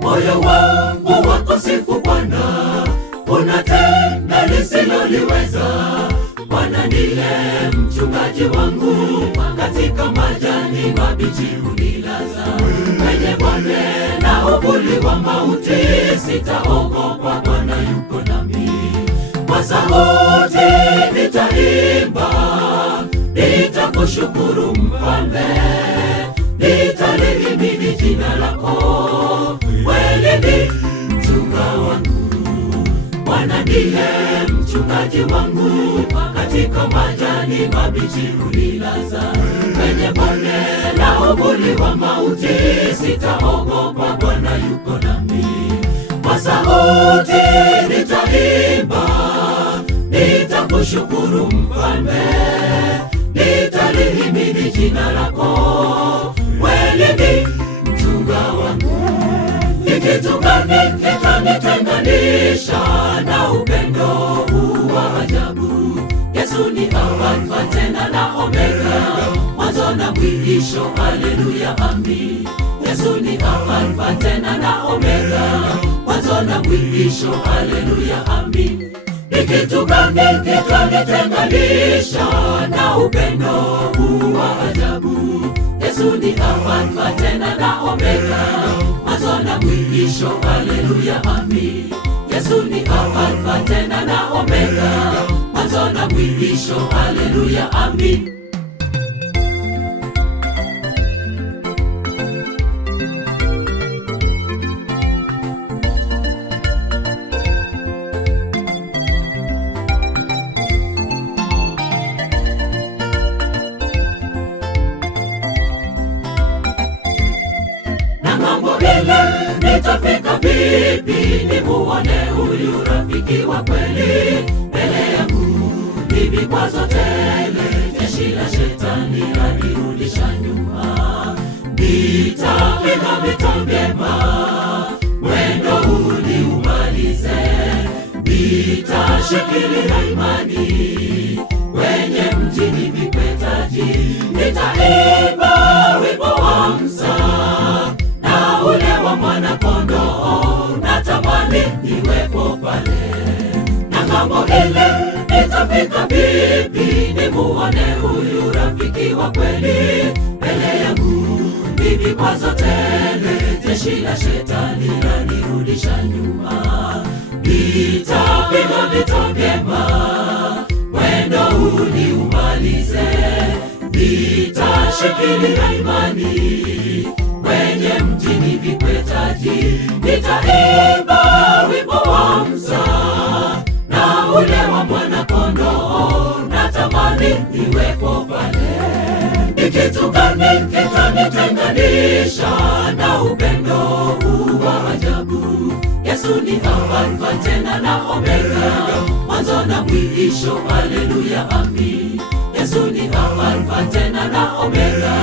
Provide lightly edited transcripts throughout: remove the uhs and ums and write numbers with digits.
Moyo wangu wakusifu Bwana, unatenda lisiloliweza. Bwana ndiye mchungaji wangu, katika majani mabichi hunilaza. Kwenye bonde na uvuli wa mauti, sitaogopa, Bwana yuko nami. Kwa sauti nitaimba, nitakushukuru Mfalme, nitalihimidi jina lako. Wewe ni mchunga wangu, Bwana ndiye mchungaji wangu, katika majani mabichi hunilaza. Kwenye bonde la uvuli wa mauti, sitaogopa, Bwana yuko nami. Kwa sauti nitaimba, nitakushukuru Mfalme, nitalihimidi jina lako. Wewe ni mchunga wangu. Ni kitu gani kitanitenganisha na upendo huu wa ajabu? Yesu ni Alfa tena na Omega, mwanzo na mwisho. Haleluya, amin. Yesu ni Alfa tena na Omega, mwanzo na mwisho. Haleluya, amin. Ni kitu gani kitanitenganisha na upendo huu wa ajabu? Yesu ni Alfa tena na Omega, mwanzo na mwisho. Haleluya, amin. Yesu ni Alfa tena na Omega, mwanzo na mwisho. Haleluya, amin. Nitafika vipi nimuone huyu rafiki wa kweli? Mbele yangu ni vikwazo tele, jeshi la shetani lanirudisha nyuma. Nitapiga vita vyema, mwendo huu niumalize. Nitashikilia imani, wenye mjini vikwetaji. Nitaimba wimbo wa Musa na ule wa Mwana-Kondoo, natamani niwepo pale. Na ng'ambo ile nitafika vipi nimuone huyu rafiki wa kweli? Mbele yangu ni vikwazo tele, jeshi la shetani lanirudisha nyuma. Nitapiga vita vyema, mwendo huu niumalize. Nitashikilia imani, wenye mjini vikwetaji. Nitaimba wimbo wa Musa na ule wa Mwana-Kondoo, natamani niwepo pale. Ni kitu gani kitanitenganisha na upendo huu wa ajabu? Yesu ni Alfa tena na Omega, mwanzo na mwisho. Haleluya, amin. Yesu ni Alfa tena na Omega,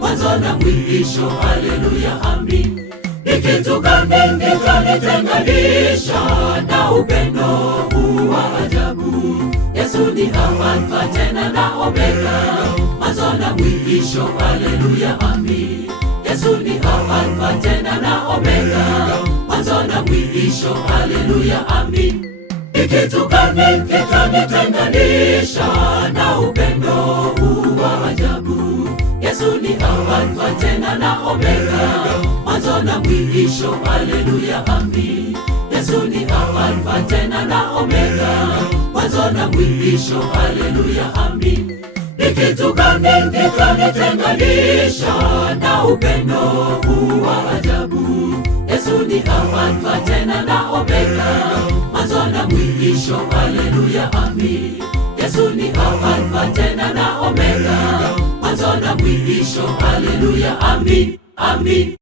mwanzo na mwisho. Haleluya, amin. Ni kitu gani kitanitenganisha na upendo huu wa ajabu? Yesu ni Alfa tena na Omega, mwanzo na mwisho. Haleluya, amin. Yesu ni Alfa tena na Omega, mwanzo na mwisho. Haleluya, amin. Ni kitu gani kitanitenganisha na upendo huu wa ajabu? Yesu ni Alfa tena na Omega, mwanzo na mwisho. Haleluya, amin. Yesu ni Alfa tena na Omega, mwanzo na mwisho. Haleluya, amin. Ni kitu gani kitanitenganisha na upendo huu wa ajabu? Yesu ni Alfa tena na Omega, mwanzo na mwisho. Haleluya, amin. Yesu ni Alfa tena na Omega, mwanzo na mwisho. Haleluya, amin. Amin.